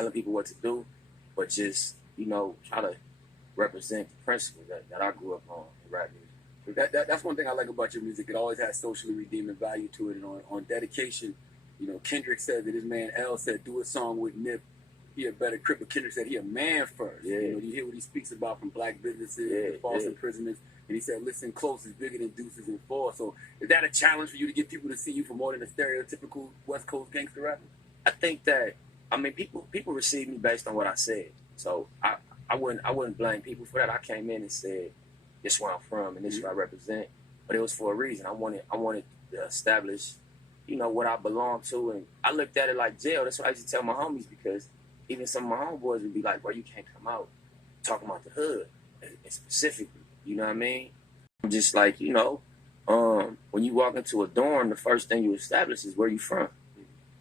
telling people what to do, but just, you know, try to represent the principles that I grew up on in rap music. That's one thing I like about your music. It always has socially redeeming value to it. And on dedication, you know, Kendrick said that his man L said, do a song with Nip. He a better Crip, but Kendrick said he a man first. Yeah. You know, you hear what he speaks about from black businesses, false imprisonments, and he said, listen close is bigger than deuces and four. So is that a challenge for you to get people to see you for more than a stereotypical West Coast gangster rapper? I think that, I mean, people receive me based on what I said. So I wouldn't blame people for that. I came in and said, this is where I'm from and this is what I represent. But it was for a reason. I wanted to establish, you know, what I belong to. And I looked at it like jail. That's what I used to tell my homies, because even some of my homeboys would be like, bro, you can't come out talking about the hood, and specifically, you know what I mean? I'm just like, you know, when you walk into a dorm, the first thing you establish is where you from.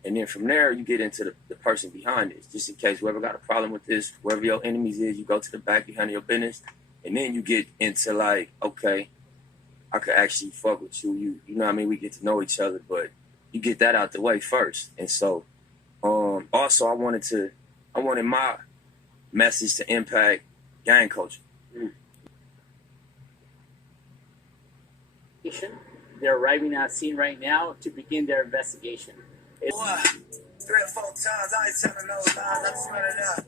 And then from there, you get into the person behind it. Just in case whoever got a problem with this, whoever your enemies is, you go to the back behind your business. And then you get into like, okay, I could actually fuck with you. You know what I mean? We get to know each other, but you get that out the way first. And so also I wanted my message to impact gang culture. They're arriving on scene right now to begin their investigation. 3 or 4 times, I ain't telling no lies, I'm just running up.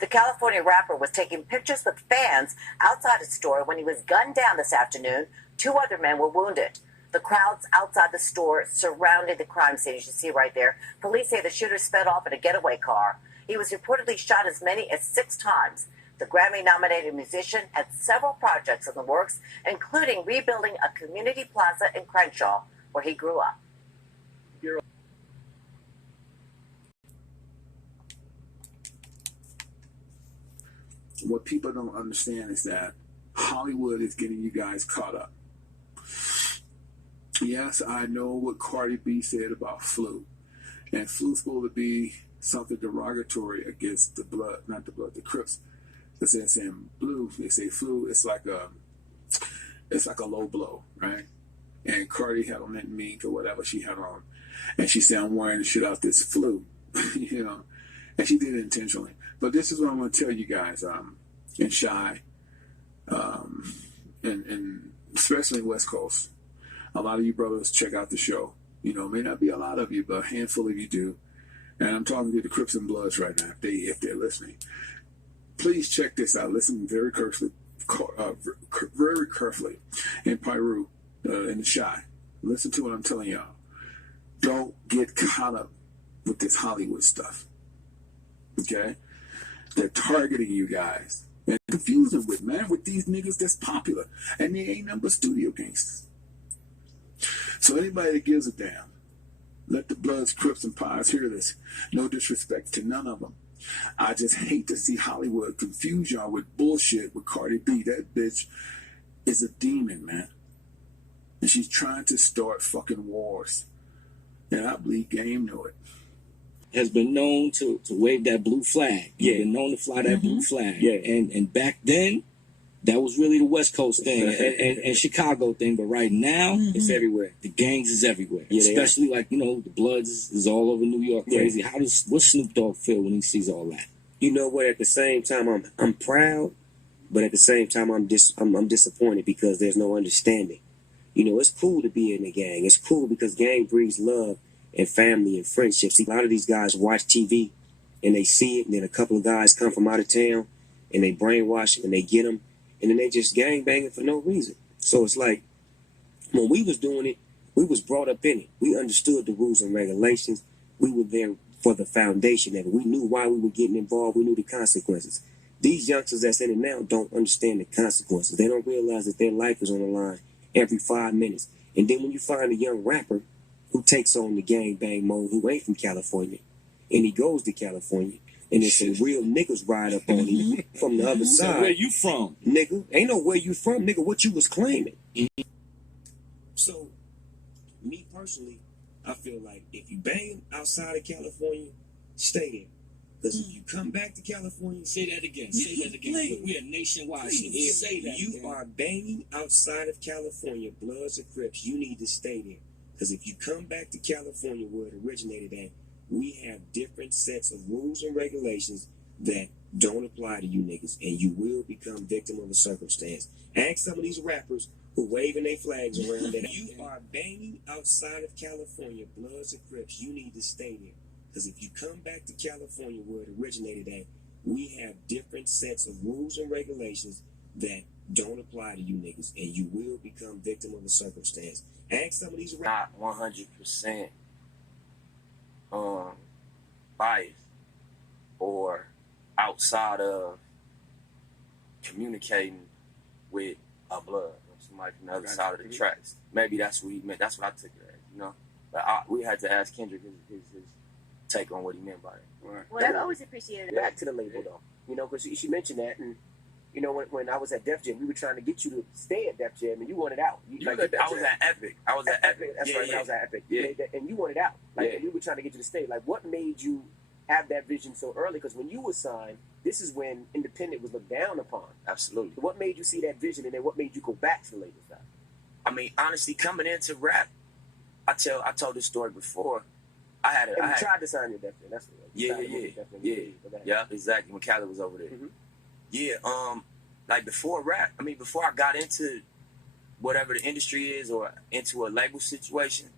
The California rapper was taking pictures with fans outside a store when he was gunned down this afternoon. 2 other men were wounded. The crowds outside the store surrounded the crime scene, you should see right there. Police say the shooter sped off in a getaway car. He was reportedly shot as many as 6 times. The Grammy-nominated musician had several projects in the works, including rebuilding a community plaza in Crenshaw, where he grew up. What people don't understand is that Hollywood is getting you guys caught up. Yes, I know what Cardi B said about flu. And flu's supposed to be something derogatory against the blood, not the blood, the Crips. They're saying blue, they say flu, it's like a low blow, right? And Cardi had on that mink or whatever she had on. And she said, I'm wearing the shit out this flu, you know. And she did it intentionally. But this is what I'm going to tell you guys, in Shy, and especially in West Coast. A lot of you brothers check out the show. You know, may not be a lot of you, but a handful of you do. And I'm talking to the Crips and Bloods right now, if they're listening. Please check this out. Listen very carefully, in Pyru, in the Shy. Listen to what I'm telling y'all. Don't get caught up with this Hollywood stuff. Okay? They're targeting you guys and confusing with these niggas that's popular. And they ain't nothing but studio gangsters. So anybody that gives a damn, let the Bloods, Crips, and Pies hear this. No disrespect to none of them. I just hate to see Hollywood confuse y'all with bullshit with Cardi B. That bitch is a demon, man. And she's trying to start fucking wars. And I believe Game knew it. Has been known to wave that blue flag. Yeah. Been known to fly that blue flag. Yeah. And back then, that was really the West Coast thing and Chicago thing. But right now, it's everywhere. The gangs is everywhere. Yeah, especially like, you know, the Bloods is all over New York crazy. Yeah. What's Snoop Dogg feel when he sees all that? You know what? At the same time, I'm proud, but at the same time, I'm disappointed because there's no understanding. You know, it's cool to be in a gang. It's cool because gang breeds love and family and friendship. See, a lot of these guys watch TV and they see it, and then a couple of guys come from out of town and they brainwash them and they get them, and then they just gang banging for no reason. So it's like, when we was doing it, we was brought up in it. We understood the rules and regulations. We were there for the foundation of it. We knew why we were getting involved. We knew the consequences. These youngsters that's in it now don't understand the consequences. They don't realize that their life is on the line every 5 minutes. And then when you find a young rapper who takes on the gang bang mode, who ain't from California, and he goes to California, and there's some real niggas ride up on him from the other side. So where you from? Nigga, ain't no where you from, nigga, what you was claiming. So, me personally, I feel like if you bang outside of California, stay there. Because if you come back to California, say that again. Say that again. We are nationwide. Say that. You are banging outside of California, Bloods or Crips. You need to stay there. Because if you come back to California where it originated at, we have different sets of rules and regulations that don't apply to you niggas, and you will become victim of a circumstance. Ask some of these rappers who waving their flags around that you are banging outside of California, Bloods and Crips, you need to stay there. Because if you come back to California where it originated at, we have different sets of rules and regulations that don't apply to you niggas, and you will become victim of a circumstance. Ask some of these Not 100% biased or outside of communicating with a blood or somebody from the other side of the tracks. Maybe that's what he meant. That's what I took it as, you know. But we had to ask Kendrick his take on what he meant by it. Right. Well, I've always appreciated it. Back to the label, though. You know, because she mentioned that, and you know, when I was at Def Jam, we were trying to get you to stay at Def Jam, and you wanted out. I was at Epic. I was at Epic. That's right. I was at Epic. Yeah. And you wanted out. And we were trying to get you to stay. Like, what made you have that vision so early? Because when you were signed, this is when independent was looked down upon. Absolutely. So what made you see that vision, and then what made you go back to the label side? I mean, honestly, coming into rap, I told this story before. I tried to sign your Def Jam. That's what Yeah, exactly. When Cali was over there. Mm-hmm. Yeah, like before rap, I mean, before I got into whatever the industry is or into a label situation,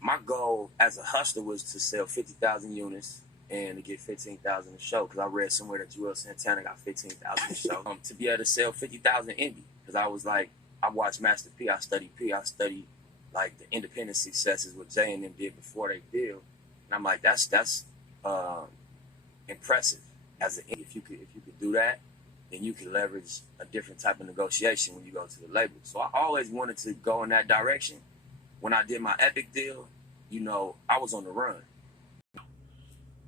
my goal as a hustler was to sell 50,000 units and to get 15,000 a show, because I read somewhere that Joel Santana got 15,000 a show. To be able to sell 50,000 indie, because I was like, I watched Master P, I studied like the independent successes what Jay and them did before they deal, and I'm like, that's impressive. As an if you could do that, then you can leverage a different type of negotiation when you go to the label. So I always wanted to go in that direction. When I did my Epic deal, you know, I was on the run.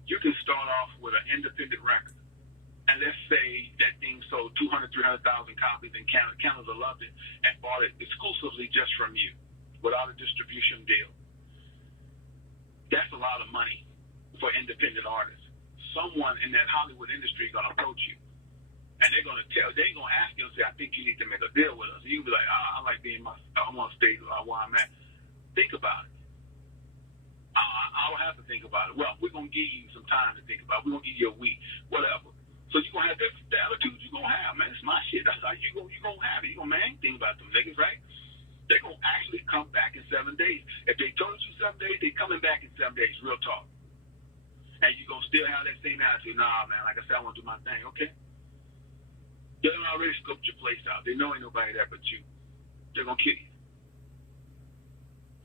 You can start off with an independent record, and let's say that thing sold 200,000, 300,000 copies, and Canada loved it and bought it exclusively just from you, without a distribution deal. That's a lot of money for independent artists. Someone in that Hollywood industry is going to approach you, and they're going to they're going to ask you and say, I think you need to make a deal with us. And you'll be like, I like being I want to stay where I'm at. Think about it. I'll have to think about it. Well, we're going to give you some time to think about it. We're going to give you a week, whatever. So you're going to have the attitude you're going to have, man. It's my shit. That's how you're going to have it. You're going to, man, think about them niggas, right? They're going to actually come back in 7 days. If they told you 7 days, they're coming back in 7 days, real talk. And you're going to still have that same attitude. Nah, man, like I said, I want to do my thing. Okay. They done already scoped your place out. They know ain't nobody there but you. They're going to kill you.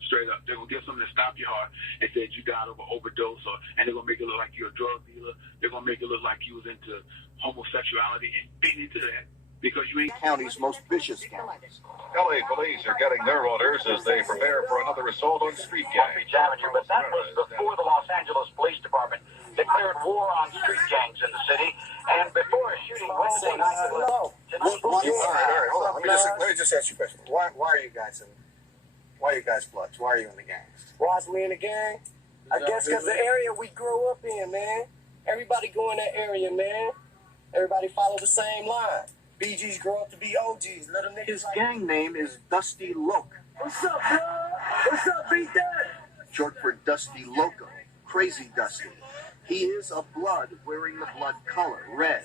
Straight up. They're going to get something to stop your heart and say you died of an overdose, and they're going to make it look like you're a drug dealer. They're going to make it look like you was into homosexuality and been into that because you ain't county's most vicious gangs. LA police are getting their orders as they prepare for another assault on street gangs. But that was before the Los Angeles Police Department declared war on street gangs in the city, and before a shooting Wednesday night. All right, hold on. Let me just ask you a question. Why are you guys Bloods? Why are you in the gangs? Why is we in the gang? I guess because the area we grew up in, man. Everybody go in that area, man. Everybody follow the same line. BGs grow up to be OGs. Little niggas. His gang name is Dusty Loke. What's up, bro? What's up, beat that? Short for Dusty Loco. Crazy Dusty. He is a Blood wearing the blood color, red.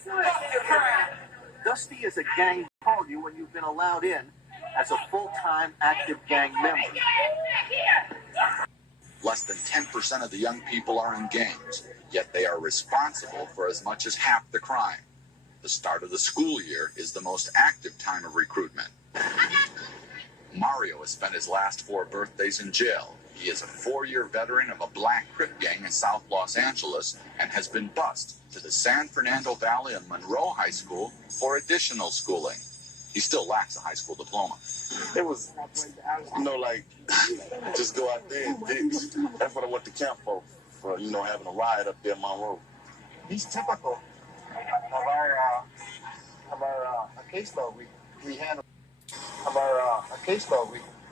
Dusty is a gang to call you when you've been allowed in as a full-time active gang member. Less than 10% of the young people are in gangs, yet they are responsible for as much as half the crime. The start of the school year is the most active time of recruitment. Mario has spent his last 4 birthdays in jail. He is a 4-year veteran of a black Crip gang in South Los Angeles and has been bused to the San Fernando Valley and Monroe High School for additional schooling. He still lacks a high school diploma. It was, just go out there and ditch. That's what I went to camp for having a riot up there in Monroe. He's typical of our caseload. We handle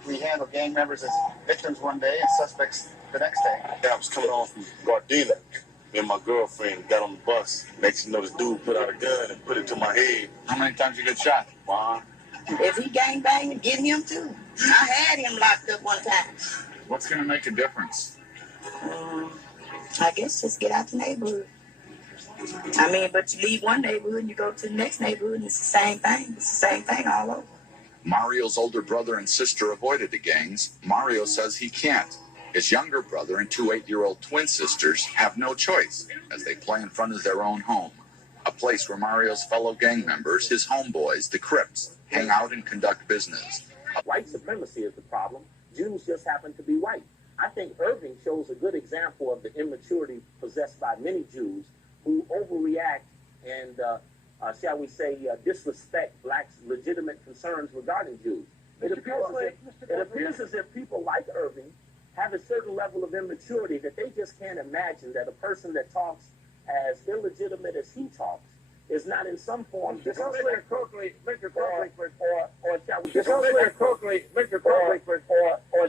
we handle gang members as victims one day and suspects the next day. Yeah, I was coming on from Gardena. Me and my girlfriend got on the bus. Next, this dude put out a gun and put it to my head. How many times you get shot? 1. If he gangbanged, get him too. I had him locked up one time. What's going to make a difference? I guess just get out the neighborhood. I mean, but you leave one neighborhood and you go to the next neighborhood and it's the same thing. It's the same thing all over. Mario's older brother and sister avoided the gangs. Mario says he can't. His younger brother and two 8-year-old twin sisters have no choice as they play in front of their own home, a place where Mario's fellow gang members, his homeboys, the Crips, hang out and conduct business. White supremacy is the problem. Jews just happen to be white. I think Irving shows a good example of the immaturity possessed by many Jews who overreact and, shall we say, disrespect blacks' legitimate concerns regarding Jews. It appears as if people like Irving have a certain level of immaturity that they just can't imagine that a person that talks as illegitimate as he talks is not in some form or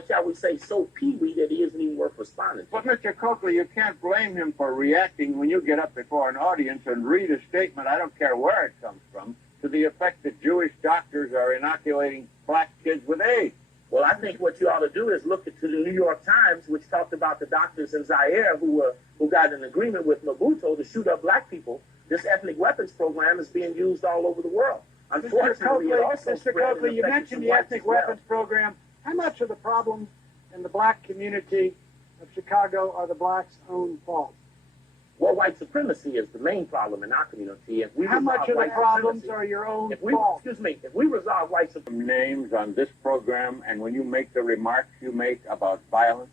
shall we say so peewee that he isn't even worth responding to. But Mr. Coakley, you can't blame him for reacting when you get up before an audience and read a statement, I don't care where it comes from, to the effect that Jewish doctors are inoculating black kids with AIDS. Well, I think what you ought to do is look at the New York Times, which talked about the doctors in Zaire who got an agreement with Mobutu to shoot up black people. This ethnic weapons program is being used all over the world. Unfortunately, Mr. Coakley, you mentioned the ethnic weapons program. How much of the problems in the black community of Chicago are the blacks' own fault? Well, white supremacy is the main problem in our community. How much of the problems are your own fault? Excuse me, if we resolve white supremacy... Names on this program, and when you make the remarks you make about violence?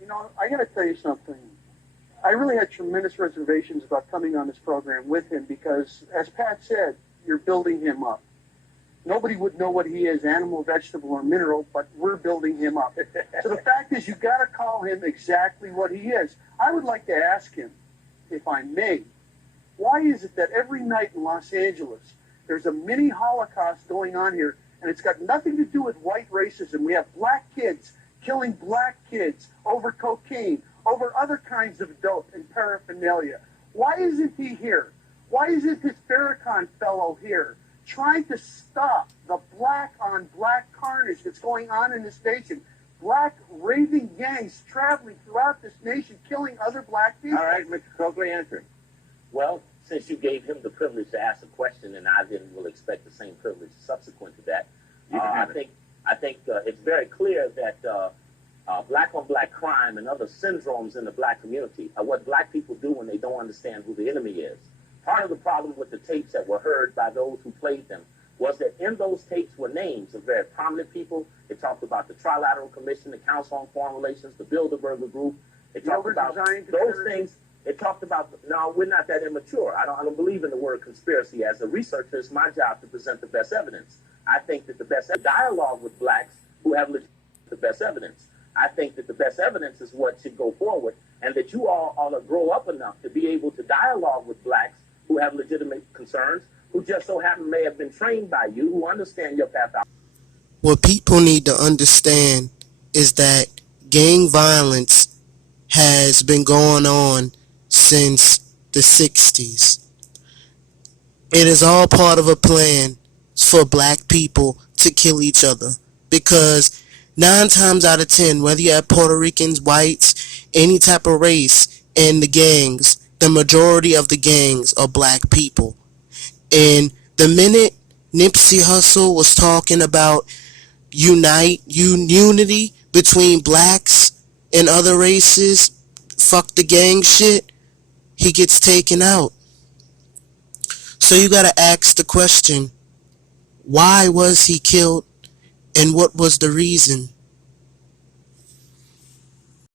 You know, I got to tell you something. I really had tremendous reservations about coming on this program with him because, as Pat said, you're building him up. Nobody would know what he is, animal, vegetable, or mineral, but we're building him up. So the fact is, you got to call him exactly what he is. I would like to ask him, if I may, why is it that every night in Los Angeles there's a mini Holocaust going on here, and it's got nothing to do with white racism? We have black kids killing black kids over cocaine, over other kinds of dope and paraphernalia. Why isn't he here? Why isn't this Farrakhan fellow here trying to stop the black-on-black carnage that's going on in this nation? Black raving gangs traveling throughout this nation, killing other black people. All right, Mr. Coakley, answer. Well, since you gave him the privilege to ask a question, and I then will expect the same privilege subsequent to that, I think it's very clear that black-on-black crime and other syndromes in the black community are what black people do when they don't understand who the enemy is. Part of the problem with the tapes that were heard by those who played them was that in those tapes were names of very prominent people. It talked about the Trilateral Commission, the Council on Foreign Relations, the Bilderberger Group. It talked about those things. It talked about, no, we're not that immature. I don't believe in the word conspiracy. As a researcher, it's my job to present the best evidence. I think that the best dialogue with blacks who have the best evidence. I think that the best evidence is what should go forward, and that you all ought to grow up enough to be able to dialogue with blacks who have legitimate concerns, who just so happen may have been trained by you, who understand your path out. What people need to understand is that gang violence has been going on since the 60s. It is all part of a plan for black people to kill each other, because 9 times out of 10, whether you have Puerto Ricans, whites, any type of race in the gangs, the majority of the gangs are black people. And the minute Nipsey Hussle was talking about unity between blacks and other races, fuck the gang shit, he gets taken out. So you gotta ask the question, why was he killed and what was the reason?